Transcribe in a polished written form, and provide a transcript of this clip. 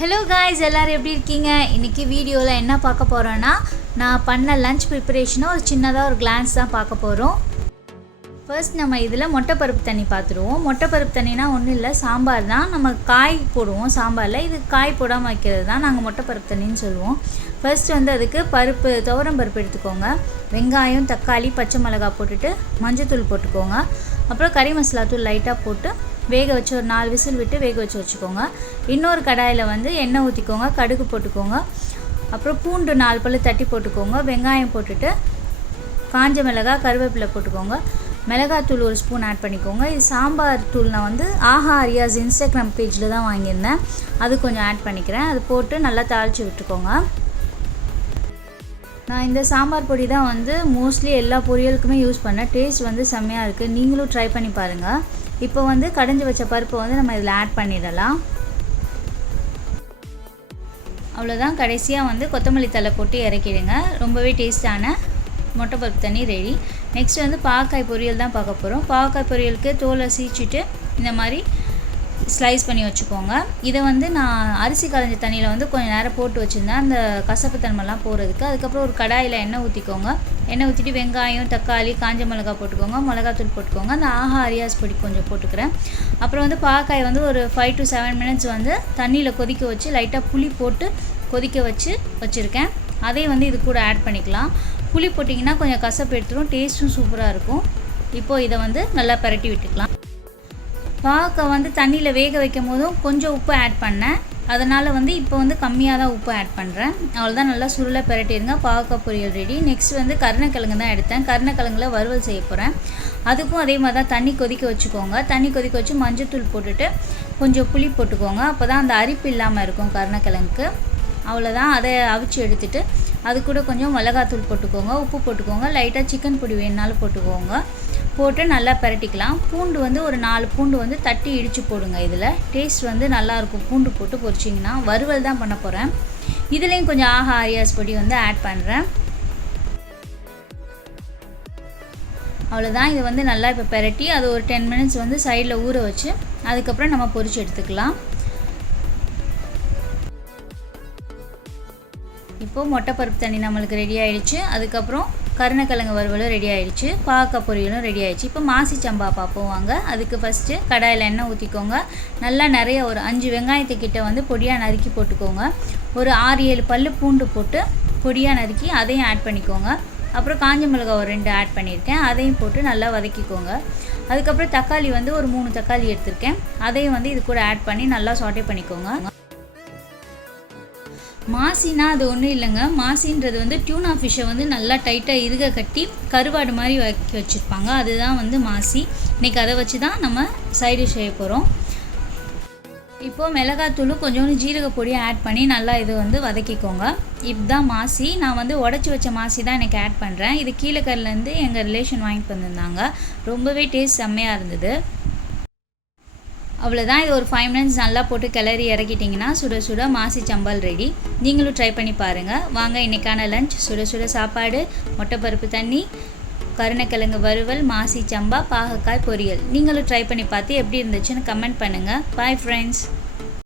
Hello guys, எல்லோரும் எப்படி இருக்கீங்க? இன்றைக்கி வீடியோவில் என்ன பார்க்க போகிறோன்னா, நான் பண்ண லஞ்ச் ப்ரிப்பரேஷனை ஒரு சின்னதாக ஒரு கிளான்ஸ் தான் பார்க்க போகிறோம். ஃபர்ஸ்ட் நம்ம இதில் மொட்டைப்பருப்பு தண்ணி பார்த்துருவோம். மொட்டைப்பருப்பு தண்ணினா ஒன்றும் இல்லை, சாம்பார் தான். நம்ம காய் போடுவோம் சாம்பாரில், இது காய் போடாமல் வைக்கிறது தான் நாங்கள் மொட்டைப்பருப்பு தண்ணின்னு சொல்லுவோம். ஃபர்ஸ்ட் அதுக்கு பருப்பு, துவரம் பருப்பு எடுத்துக்கோங்க. வெங்காயம், தக்காளி, பச்சை மிளகாய் போட்டுட்டு மஞ்சத்தூள் போட்டுக்கோங்க. அப்புறம் கறி மசாலா தூள் லைட்டாக போட்டு வேக வச்சு ஒரு 4 விசில் விட்டு வேக வச்சு வச்சுக்கோங்க. இன்னொரு கடாயில் எண்ணெய் ஊற்றிக்கோங்க, கடுகு போட்டுக்கோங்க. அப்புறம் பூண்டு 4 பல்லு தட்டி போட்டுக்கோங்க. வெங்காயம் போட்டுட்டு காஞ்ச மிளகாய், கருவேப்பிலை போட்டுக்கோங்க. மிளகாத்தூள் 1 ஸ்பூன் ஆட் பண்ணிக்கோங்க. இது சாம்பார் தூள் நான் ஆஹா அரியாஸ் இன்ஸ்டாகிராம் பேஜில் தான் வாங்கியிருந்தேன், அது கொஞ்சம் ஆட் பண்ணிக்கிறேன். அது போட்டு நல்லா தாளித்து விட்டுக்கோங்க. நான் இந்த சாம்பார் பொடி தான் மோஸ்ட்லி எல்லா பொரியலுக்குமே யூஸ் பண்ணேன். டேஸ்ட் செம்மையாக இருக்குது, நீங்களும் ட்ரை பண்ணி பாருங்கள். இப்போ கடைஞ்சி வச்ச பருப்பை நம்ம இதில் ஆட் பண்ணிடலாம். அவ்வளோதான், கடைசியாக கொத்தமல்லி தழை போட்டு இறக்கிடுங்க. ரொம்பவே டேஸ்டான மொட்டைப்பருப்பு தண்ணி ரெடி. நெக்ஸ்ட் பாவக்காய் பொரியல் தான் பார்க்க போகிறோம். பாவக்காய் பொரியலுக்கு தோலை சீச்சிட்டு இந்த மாதிரி ஸ்லைஸ் பண்ணி வச்சுக்கோங்க. இதை நான் அரிசி களைஞ்ச தண்ணியில் கொஞ்சம் நேரம் போட்டு வச்சுருந்தேன், அந்த கசப்பு தன்மைலாம் போகிறதுக்கு. அதுக்கப்புறம் ஒரு கடாயில் எண்ணெய் ஊற்றிக்கோங்க. எண்ணெய் ஊற்றிட்டு வெங்காயம், தக்காளி, காஞ்ச மிளகாய் போட்டுக்கோங்க. மிளகாத்தூள் போட்டுக்கோங்க. அந்த ஆஹா அரியாஸ் பொடி கொஞ்சம் போட்டுக்கிறேன். அப்புறம் பாவக்காய் ஒரு 5 to 7 மினிட்ஸ் தண்ணியில் கொதிக்க வச்சு லைட்டாக புளி போட்டு கொதிக்க வச்சுருக்கேன். அதையும் இது கூட ஆட் பண்ணிக்கலாம். புளி போட்டிங்கன்னா கொஞ்சம் கசப்பு எடுத்துரும், டேஸ்ட்டும் சூப்பராக இருக்கும். இப்போது இதை நல்லா பரட்டி விட்டுக்கலாம். பாவக்காய் தண்ணியில் வேக வைக்கும் போதும் கொஞ்சம் உப்பு ஆட் பண்ணேன், அதனால் இப்போ கம்மியாக தான் உப்பு ஆட் பண்ணுறேன். அவ்வளோதான், நல்லா சுருளை பரட்டிடுங்க. பாவக்காய் பொரியல் ரெடி. நெக்ஸ்ட் கருணக்கிழங்கு தான் எடுத்தேன். கருணக்கிழங்குல வறுவல் செய்ய போகிறேன். அதுக்கும் அதே மாதிரி தான் தண்ணி கொதிக்க வச்சுக்கோங்க. தண்ணி கொதிக்க வச்சு மஞ்சத்தூள் போட்டுட்டு கொஞ்சம் புளி போட்டுக்கோங்க. அப்போ தான் அந்த அரிப்பு இல்லாமல் இருக்கும் கருணக்கிழங்குக்கு. அவ்வளோதான், அதை அவிச்சு எடுத்துகிட்டு அது கூட கொஞ்சம் மிளகாத்தூள் போட்டுக்கோங்க, உப்பு போட்டுக்கோங்க, லைட்டாக சிக்கன் பொடி வேணுனாலும் போட்டுக்கோங்க. போட்டு நல்லா பரட்டிக்கலாம். பூண்டு ஒரு 4 பூண்டு தட்டி இடித்து போடுங்க. இதில் டேஸ்ட் நல்லாயிருக்கும். பூண்டு போட்டு பொரிச்சிங்கன்னா வறுவல் தான் பண்ண போகிறேன். இதுலேயும் கொஞ்சம் ஆஹா அரியாஸ் பொடி ஆட் பண்ணுறேன். அவ்வளோதான், இது நல்லா இப்போ பரட்டி அது ஒரு 10 மினிட்ஸ் சைடில் ஊற வச்சு அதுக்கப்புறம் நம்ம பொரிச்சு எடுத்துக்கலாம். இப்போது மொட்டைப்பருப்பு தண்ணி நம்மளுக்கு ரெடி ஆகிடுச்சு. அதுக்கப்புறம் கருணக்கிழங்கு வறுவலும் ரெடி ஆகிடுச்சு. பாவக்காய் பொரியலும் ரெடி ஆகிடுச்சு. இப்போ மாசி சம்பா பார்ப்போம் வாங்க. அதுக்கு ஃபஸ்ட்டு கடாயில் எண்ணெய் ஊற்றிக்கோங்க. நல்லா நிறைய ஒரு 5 வெங்காயத்துக்கிட்ட பொடியாக நறுக்கி போட்டுக்கோங்க. ஒரு 6-7 பல்லு பூண்டு போட்டு பொடியாக நறுக்கி அதையும் ஆட் பண்ணிக்கோங்க. அப்புறம் காஞ்ச மிளகாய் ஒரு 2 ஆட் பண்ணியிருக்கேன், அதையும் போட்டு நல்லா வதக்கிக்கோங்க. அதுக்கப்புறம் தக்காளி ஒரு 3 தக்காளி எடுத்திருக்கேன், அதையும் இது கூட ஆட் பண்ணி நல்லா சாட்டே பண்ணிக்கோங்க. மாசினா அது ஒன்றும் இல்லைங்க. மாசின்றது டியூனா ஃபிஷ்ஷை நல்லா டைட்டாக இறுக கட்டி கருவாடு மாதிரி வச்சுருப்பாங்க, அதுதான் மாசி. இன்றைக்கி அதை வச்சு தான் நம்ம சைடு செய்ய போகிறோம். இப்போது மிளகாத்தூளும் கொஞ்சோண்டு ஜீரக பொடியை ஆட் பண்ணி நல்லா இது வதக்கிக்கோங்க. இதுதான் மாசி. நான் உடச்சி வச்ச மாசி தான் எனக்கு ஆட் பண்ணுறேன். இது கீழக்கரிலேருந்து எங்கள் ரிலேஷன் வாங்கிட்டு வந்திருந்தாங்க. ரொம்பவே டேஸ்ட் செம்மையாக இருந்தது. அவ்வளோதான், இது ஒரு 5 மினிட்ஸ் நல்லா போட்டு கிளறி இறக்கிட்டிங்கன்னா சுட சுட மாசி சம்பல் ரெடி. நீங்களும் ட்ரை பண்ணி பாருங்கள். வாங்க, இன்றைக்கான லஞ்ச் சுட சுட சாப்பாடு, மொட்டைப்பருப்பு தண்ணி, கருணக்கிழங்கு வறுவல், மாசி சம்பா, பாகக்காய் பொரியல். நீங்களும் ட்ரை பண்ணி பார்த்து எப்படி இருந்துச்சுன்னு கமெண்ட் பண்ணுங்கள். Bye friends.